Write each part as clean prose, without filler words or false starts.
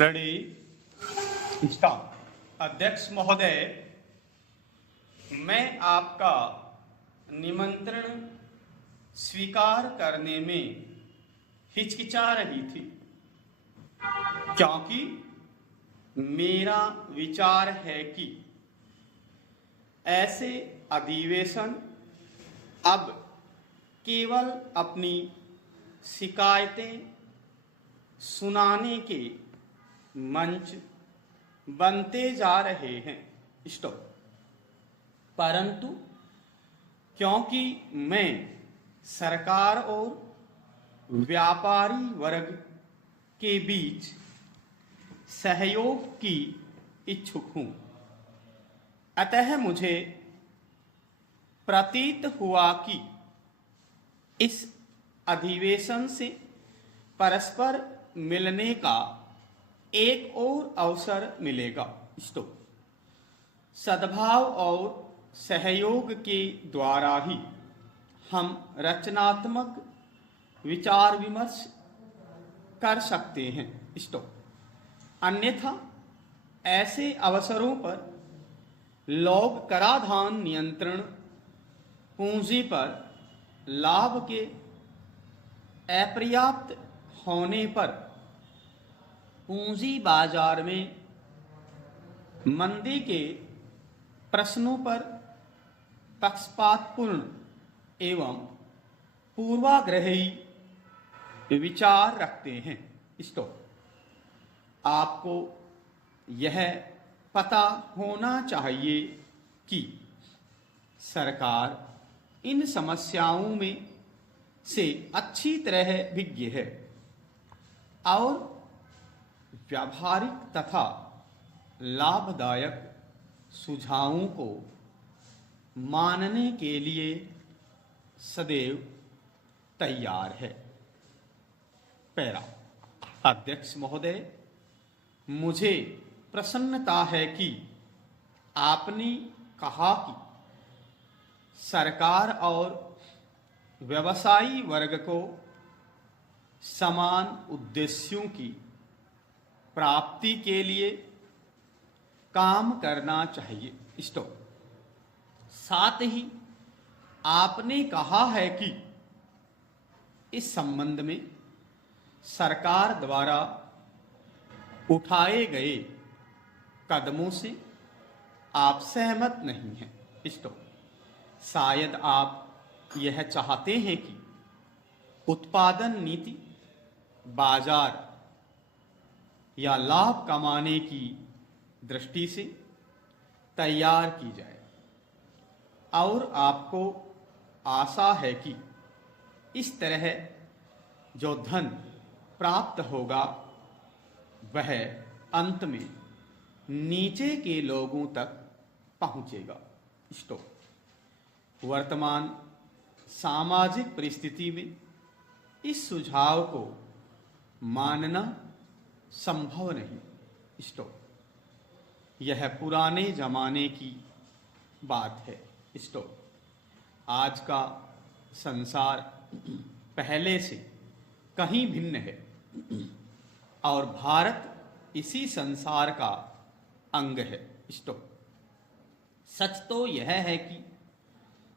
Ready start. अध्यक्ष महोदय, मैं आपका निमंत्रण स्वीकार करने में हिचकिचा रही थी क्योंकि मेरा विचार है कि ऐसे अधिवेशन अब केवल अपनी शिकायतें सुनाने के मंच बनते जा रहे हैं। स्टॉप। परंतु क्योंकि मैं सरकार और व्यापारी वर्ग के बीच सहयोग की इच्छुक हूं, अतः मुझे प्रतीत हुआ कि इस अधिवेशन से परस्पर मिलने का एक और अवसर मिलेगा। स्टॉप। सद्भाव और सहयोग के द्वारा ही हम रचनात्मक विचार विमर्श कर सकते हैं। स्टॉप। अन्यथा ऐसे अवसरों पर लोग कराधान नियंत्रण, पूंजी पर लाभ के अपर्याप्त होने पर पूंजी बाजार में मंदी के प्रश्नों पर पक्षपातपूर्ण एवं पूर्वाग्रही विचार रखते हैं। स्टॉप। आपको यह पता होना चाहिए कि सरकार इन समस्याओं में से अच्छी तरह विज्ञ है और व्यावहारिक तथा लाभदायक सुझावों को मानने के लिए सदैव तैयार है। पैरा। अध्यक्ष महोदय, मुझे प्रसन्नता है कि आपने कहा कि सरकार और व्यवसायी वर्ग को समान उद्देश्यों की प्राप्ति के लिए काम करना चाहिए। स्टॉप। साथ ही आपने कहा है कि इस संबंध में सरकार द्वारा उठाए गए कदमों से आप सहमत नहीं हैं। स्टॉप। शायद आप यह चाहते हैं कि उत्पादन नीति बाजार या लाभ कमाने की दृष्टि से तैयार की जाए और आपको आशा है कि इस तरह जो धन प्राप्त होगा वह अंत में नीचे के लोगों तक पहुंचेगा। स्टॉप। वर्तमान सामाजिक परिस्थिति में इस सुझाव को मानना संभव नहीं। स्टॉप। यह पुराने जमाने की बात है। स्टॉप। आज का संसार पहले से कहीं भिन्न है और भारत इसी संसार का अंग है। स्टॉप। सच तो यह है कि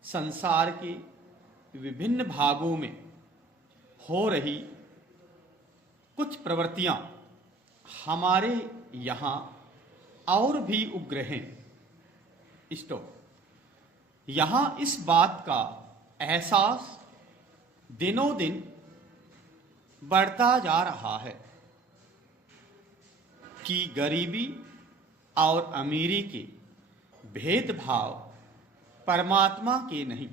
संसार के विभिन्न भागों में हो रही कुछ प्रवृत्तियां हमारे यहाँ और भी उग्र हैं। स्टॉप। यहाँ इस बात का एहसास दिनों दिन बढ़ता जा रहा है कि गरीबी और अमीरी के भेदभाव परमात्मा के नहीं,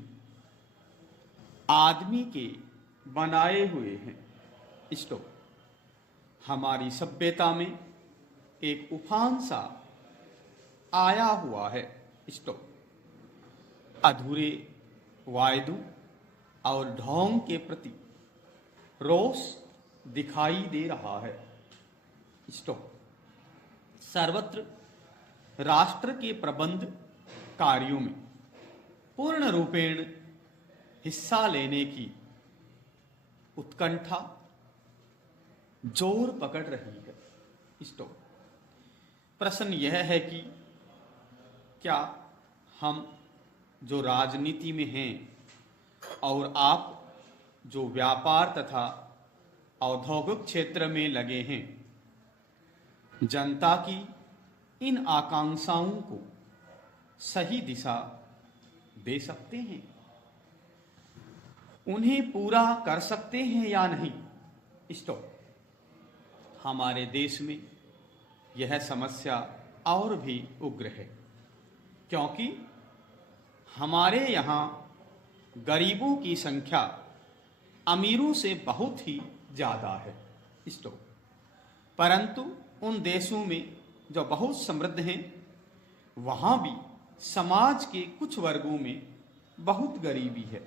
आदमी के बनाए हुए हैं। स्टॉप। हमारी सभ्यता में एक उफान सा आया हुआ है। स्टॉप। अधूरे वायदों और ढोंग के प्रति रोष दिखाई दे रहा है। स्टॉप। सर्वत्र राष्ट्र के प्रबंध कार्यों में पूर्ण रूपेण हिस्सा लेने की उत्कंठा जोर पकड़ रही है। स्टॉप। प्रश्न यह है कि क्या हम जो राजनीति में हैं और आप जो व्यापार तथा औद्योगिक क्षेत्र में लगे हैं, जनता की इन आकांक्षाओं को सही दिशा दे सकते हैं, उन्हें पूरा कर सकते हैं या नहीं? स्टॉप। हमारे देश में यह समस्या और भी उग्र है, क्योंकि हमारे यहाँ गरीबों की संख्या अमीरों से बहुत ही ज़्यादा है। स्टॉप। परंतु उन देशों में जो बहुत समृद्ध हैं, वहाँ भी समाज के कुछ वर्गों में बहुत गरीबी है।